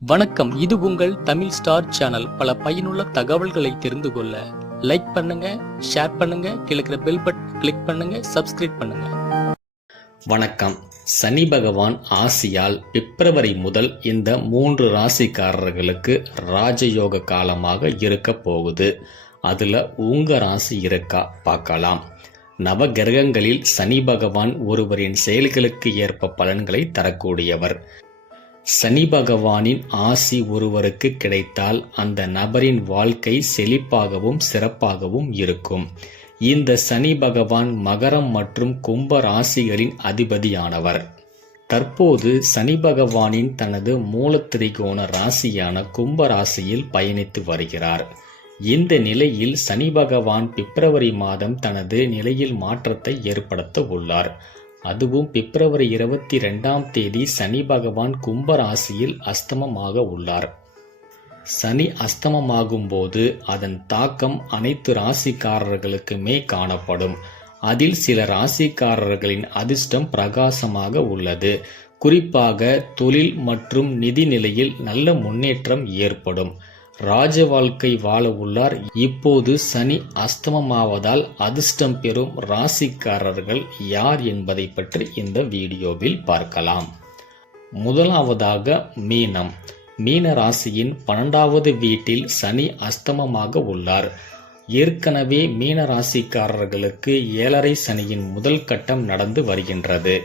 வணக்கம். இது உங்கள் தமிழ் ஸ்டார் சேனல். பல பயனுள்ள தகவல்களை தெரிந்து கொள்ள லைக் பண்ணுங்க, ஷேர் பண்ணுங்க, கீழே பெல் பட்டன் கிளிக் பண்ணுங்க, சப்ஸ்கிரைப் பண்ணுங்க. வணக்கம். சனி பகவான் ஆசியால் பிப்ரவரி முதல் இந்த 3 ராசிக்காரர்களுக்கு ராஜயோக காலமாக இருக்க போகுது. அதுல உங்க ராசி இருக்கா பார்க்கலாம். நவ கிரகங்களில் சனி பகவான் ஒருவரின் செயல்களுக்கு ஏற்ப பலன்களை தரக்கூடியவர். சனி பகவானின் ஆசி ஒருவருக்கு கிடைத்தால் அந்த நபரின் வாழ்க்கை செழிப்பாகவும் சிறப்பாகவும் இருக்கும். இந்த சனி பகவான் மகரம் மற்றும் கும்ப ராசிகளின் அதிபதியானவர். தற்போது சனி பகவானின் தனது மூலத்திரிகோண ராசியான கும்ப ராசியில் பயணித்து வருகிறார். இந்த நிலையில் சனி பகவான் பிப்ரவரி மாதம் தனது நிலையில் மாற்றத்தை ஏற்படுத்த உள்ளார். அதுவும் பிப்ரவரி 22ஆம் தேதி சனி பகவான் கும்ப ராசியில் அஸ்தமமாக உள்ளார். சனி அஸ்தமமாகும் போது அதன் தாக்கம் அனைத்து ராசிக்காரர்களுக்குமே காணப்படும். அதில் சில ராசிக்காரர்களின் அதிர்ஷ்டம் பிரகாசமாக உள்ளது. குறிப்பாக தொழில் மற்றும் நிதி நிலையில் நல்ல முன்னேற்றம் ஏற்படும். ராஜ வாழ்க்கை வாழ உள்ளார். இப்போது சனி அஸ்தமமாவதால் அதிர்ஷ்டம் பெறும் ராசிக்காரர்கள் யார் என்பதை பற்றி இந்த வீடியோவில் பார்க்கலாம். முதலாவதாக மீனம். மீன ராசியின் 12வது வீட்டில் சனி அஸ்தமமாக உள்ளார். ஏற்கனவே மீன ராசிக்காரர்களுக்கு 7.5 சனியின் முதல் கட்டம் நடந்து வருகின்றது.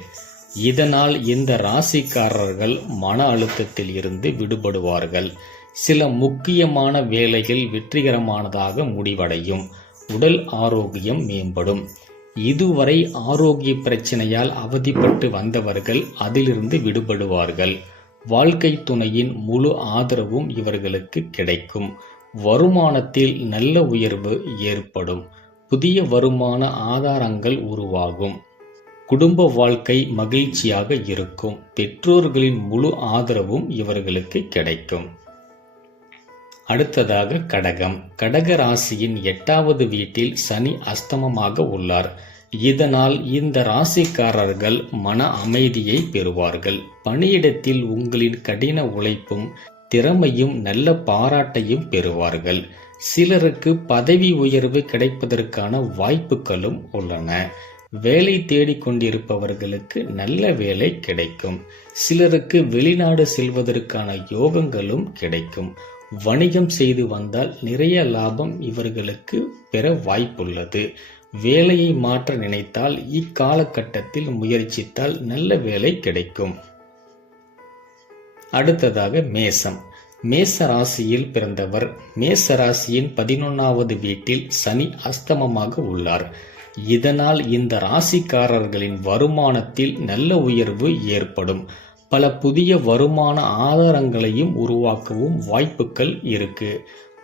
இதனால் இந்த ராசிக்காரர்கள் மன அழுத்தத்தில் இருந்து விடுபடுவார்கள். சில முக்கியமான வேலைகள் வெற்றிகரமானதாக முடிவடையும். உடல் ஆரோக்கியம் மேம்படும். இதுவரை ஆரோக்கிய பிரச்சனையால் அவதிப்பட்டு வந்தவர்கள் அதிலிருந்து விடுபடுவார்கள். வாழ்க்கை துணையின் முழு ஆதரவும் இவர்களுக்கு கிடைக்கும். வருமானத்தில் நல்ல உயர்வு ஏற்படும். புதிய வருமான ஆதாரங்கள் உருவாகும். குடும்ப வாழ்க்கை மகிழ்ச்சியாக இருக்கும். பெற்றோர்களின் முழு ஆதரவும் இவர்களுக்கு கிடைக்கும். அடுத்ததாக கடகம். கடக ராசியின் 8வது வீட்டில் சனி அஸ்தமமாக உள்ளார். இதனால் இந்த ராசிக்காரர்கள் மன அமைதியை பெறுவார்கள். பணியிடத்தில் உங்களின் கடின உழைப்பும் திறமையும் நல்ல பாராட்டையும் பெறுவார்கள். சிலருக்கு பதவி உயர்வு கிடைப்பதற்கான வாய்ப்புகளும் உள்ளன. வேலை தேடிக்கொண்டிருப்பவர்களுக்கு நல்ல வேலை கிடைக்கும். சிலருக்கு வெளிநாடு செல்வதற்கான யோகங்களும் கிடைக்கும். வணிகம் செய்து வந்தால் நிறைய லாபம் இவர்களுக்கு பெற வாய்ப்புள்ளது. வேலையை மாற்ற நினைத்தால் இக்காலகட்டத்தில் முயற்சித்தால் நல்ல வேலை கிடைக்கும். அடுத்ததாக மேசம். மேச ராசியில் பிறந்தவர். மேச ராசியின் 11வது வீட்டில் சனி அஸ்தமமாக உள்ளார். இதனால் இந்த ராசிக்காரர்களின் வருமானத்தில் நல்ல உயர்வு ஏற்படும். பல புதிய வருமான ஆதாரங்களையும் உருவாக்கவும் வாய்ப்புகள் இருக்கு.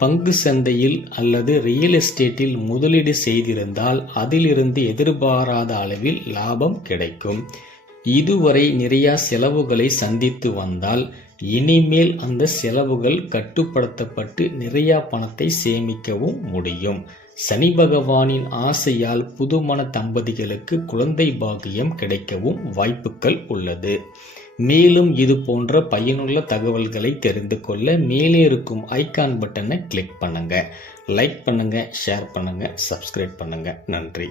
பங்கு சந்தையில் அல்லது ரியல் எஸ்டேட்டில் முதலீடு செய்திருந்தால் அதிலிருந்து எதிர்பாராத அளவில் லாபம் கிடைக்கும். இதுவரை நிறைய செலவுகளை சந்தித்து வந்தால் இனிமேல் அந்த செலவுகள் கட்டுப்படுத்தப்பட்டு நிறைய பணத்தை சேமிக்கவும் முடியும். சனி பகவானின் ஆசையால் புதுமண தம்பதிகளுக்கு குழந்தை பாக்கியம் கிடைக்கவும் வாய்ப்புகள் உள்ளது. மேலும் இது போன்ற பயனுள்ள தகவல்களை தெரிந்து கொள்ள மேலே இருக்கும் ஐகான் பட்டனை கிளிக் பண்ணுங்க, லைக் பண்ணுங்க, ஷேர் பண்ணுங்க, சப்ஸ்கிரைப் பண்ணுங்க. நன்றி.